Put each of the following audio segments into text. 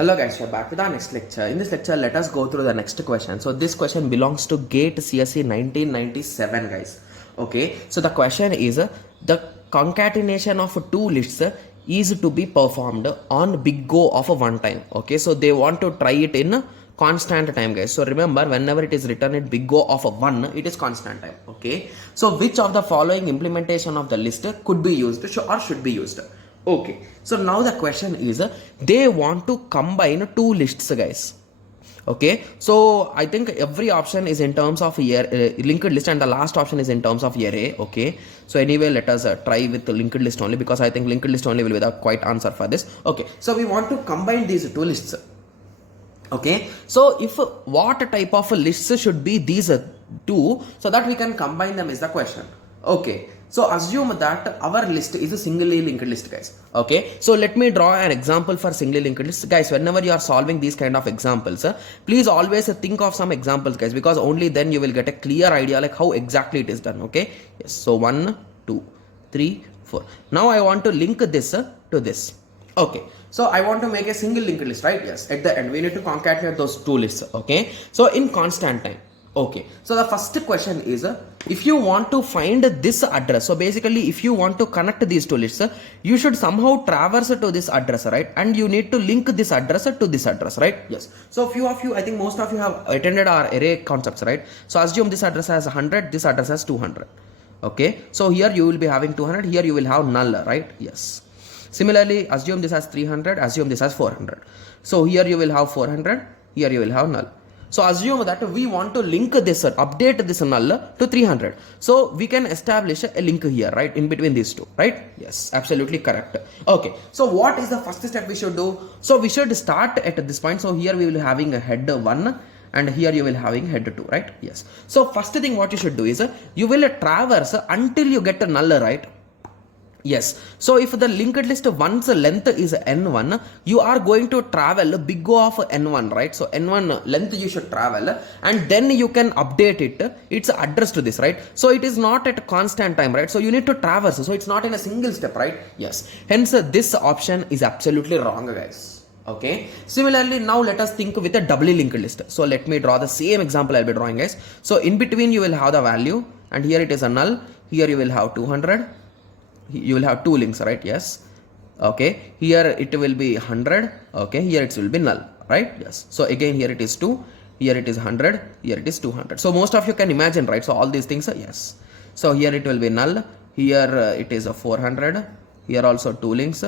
Hello guys, we're back with our next lecture. In this lecture, let us go through the next question. So this question belongs to GATE CSE 1997 guys. Okay, so the question is the concatenation of two lists is to be performed on big go of a one time. Okay, so they want to try it in constant time guys. So remember, whenever it is written at big go of a 1, it is constant time. Okay, so which of the following implementation of the list could be used or should be used? Okay, so now the question is they want to combine two lists guys. Okay, so I think every option is in terms of linked list and the last option is in terms of array. Okay, so anyway, let us try with the linked list only, because I think linked list only will be the quite answer for this. Okay, so we want to combine these two lists. Okay, so if what type of lists should be these two so that we can combine them is the question. Okay, so assume that our list is a singly linked list guys. Okay, so let me draw an example for singly linked list guys. Whenever you are solving these kind of examples, please always think of some examples guys, because only then you will get a clear idea like how exactly it is done. Okay, yes, so 1 2 3 4. Now I want to link this to this. Okay, so I want to make a single linked list, right? Yes, at the end we need to concatenate those two lists. Okay, so in constant time. Okay, so the first question is if you want to find this address, so basically if you want to connect these two lists, you should somehow traverse to this address, right? And you need to link this address to this address, right? Yes, so few of you, I think most of you have attended our array concepts, right? So assume this address has 100, this address has 200. Okay, so here you will be having 200, here you will have null, right? Yes. Similarly, assume this has 300, assume this has 400. So here you will have 400, here you will have null. So assume that we want to link this, update this null to 300. So we can establish a link here, right, in between these two, right? Yes, absolutely correct. Okay, so what is the first step we should do? So we should start at this point. So here we will having a head 1 and here you will having head 2, right? Yes. So first thing what you should do is you will traverse until you get a null, right? Yes, so if the linked list once length is n1, you are going to travel big O of n1, right? So n1 length you should travel and then you can update its address to this, right? So it is not at a constant time, right? So you need to traverse, so it's not in a single step, right? Yes, hence this option is absolutely wrong guys. Okay, similarly now let us think with a doubly linked list. So let me draw the same example I'll be drawing guys. So in between you will have the value and here it is a null, here you will have 200. You will have two links, right? Yes. Okay, here it will be 100. Okay, here it will be null, right? Yes. So again here it is 2, here it is 100, here it is 200. So most of you can imagine, right? So all these things are yes. So here it will be null, here it is a 400, here also two links,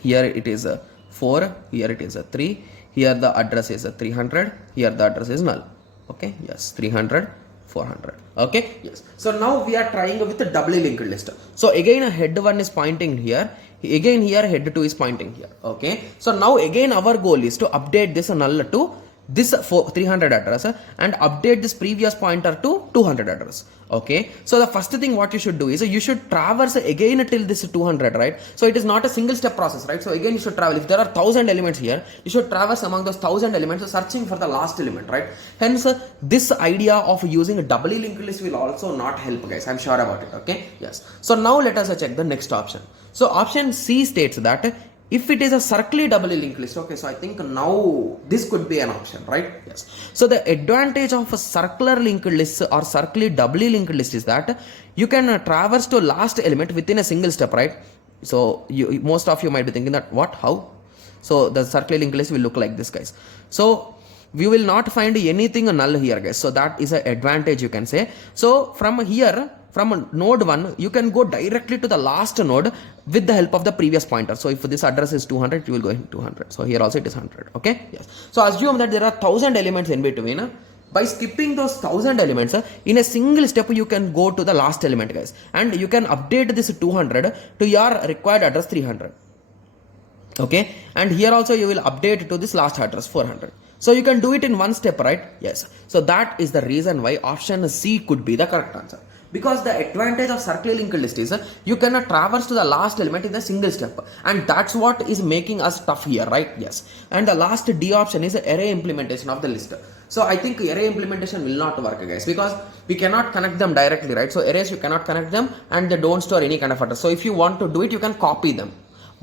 here it is a 4, here it is a 3, here the address is a 300, here the address is null. Okay, yes, 300 400. Okay, yes. So now we are trying with a doubly linked list. So again head 1 is pointing here, again here head 2 is pointing here. Okay, so now again our goal is to update this null to this 300 address and update this previous pointer to 200 address. Okay, so the first thing what you should do is you should traverse again till this 200, right? So it is not a single step process, right? So again you should travel. If there are 1000 elements here, you should traverse among those 1000 elements searching for the last element, right? Hence this idea of using a doubly linked list will also not help guys, I'm sure about it. Okay, yes. So now let us check the next option. So option C states that if it is a circularly doubly linked list, okay, so I think now this could be an option, right? Yes. So the advantage of a circular linked list or circularly doubly linked list is that you can traverse to last element within a single step, right? So most of you might be thinking that what, how? So the circular linked list will look like this guys. So we will not find anything null here guys. So that is an advantage you can say. So from here, from node 1, you can go directly to the last node with the help of the previous pointer. So if this address is 200, you will go in 200. So here also it is 100. Okay, yes. So assume that there are 1000 elements in between. By skipping those 1000 elements, in a single step you can go to the last element guys. And you can update this 200 to your required address 300. Okay, and here also you will update to this last address 400. So you can do it in one step, right? Yes. So that is the reason why option C could be the correct answer. Because the advantage of circular linked list is you cannot traverse to the last element in a single step, and that's what is making us tough here, right? Yes. And the last D option is array implementation of the list. So I think array implementation will not work guys, because we cannot connect them directly, right? So arrays you cannot connect them and they don't store any kind of address. So if you want to do it, you can copy them.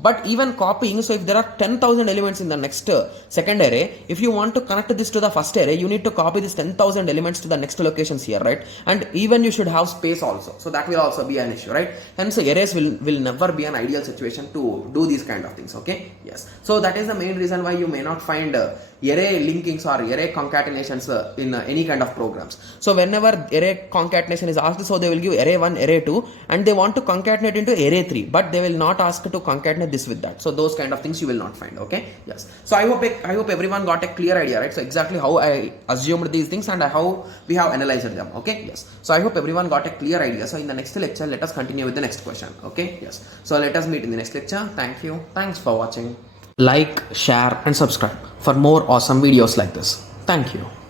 But even copying, so if there are 10,000 elements in the next second array, if you want to connect this to the first array, you need to copy this 10,000 elements to the next locations here, right? And even you should have space also, so that will also be an issue, right? Hence arrays will never be an ideal situation to do these kind of things. Okay, yes, so that is the main reason why you may not find array linkings or array concatenations in any kind of programs. So whenever array concatenation is asked, so they will give array 1, array 2, and they want to concatenate into array 3, but they will not ask to concatenate this with that. So those kind of things you will not find. Okay, yes, so I hope everyone got a clear idea, right? So exactly how I assumed these things and how we have analyzed them. Okay, yes, so I hope everyone got a clear idea. So in the next lecture, let us continue with the next question. Okay, yes, so let us meet in the next lecture. Thank you, thanks for watching. Like, share and subscribe for more awesome videos like this. Thank you.